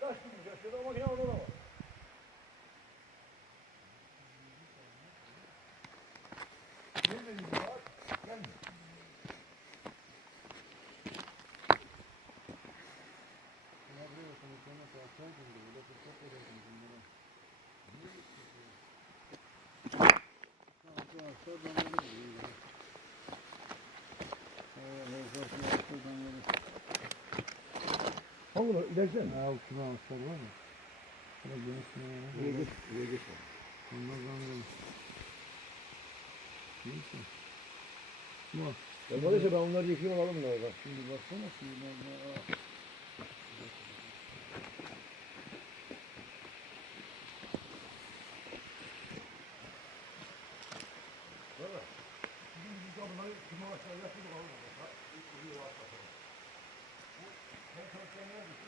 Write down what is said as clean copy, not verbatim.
kaç gün yaşıyor ama yine orada da var. Gelmedi bu ağaç. Gelmiyor. Hangi ilersen? Altına ağaçlar var mı? Şöyle genişliğine. Buraya geç. Onlar zanlı. Neyse. Bak. Olmadıysa ben onları yıkayım alalım da orada. Şimdi baksana şuradan. Böyle. Bizim biz bunları kim aşağı yapıyorduk alalım. Bu her taraftan nerede?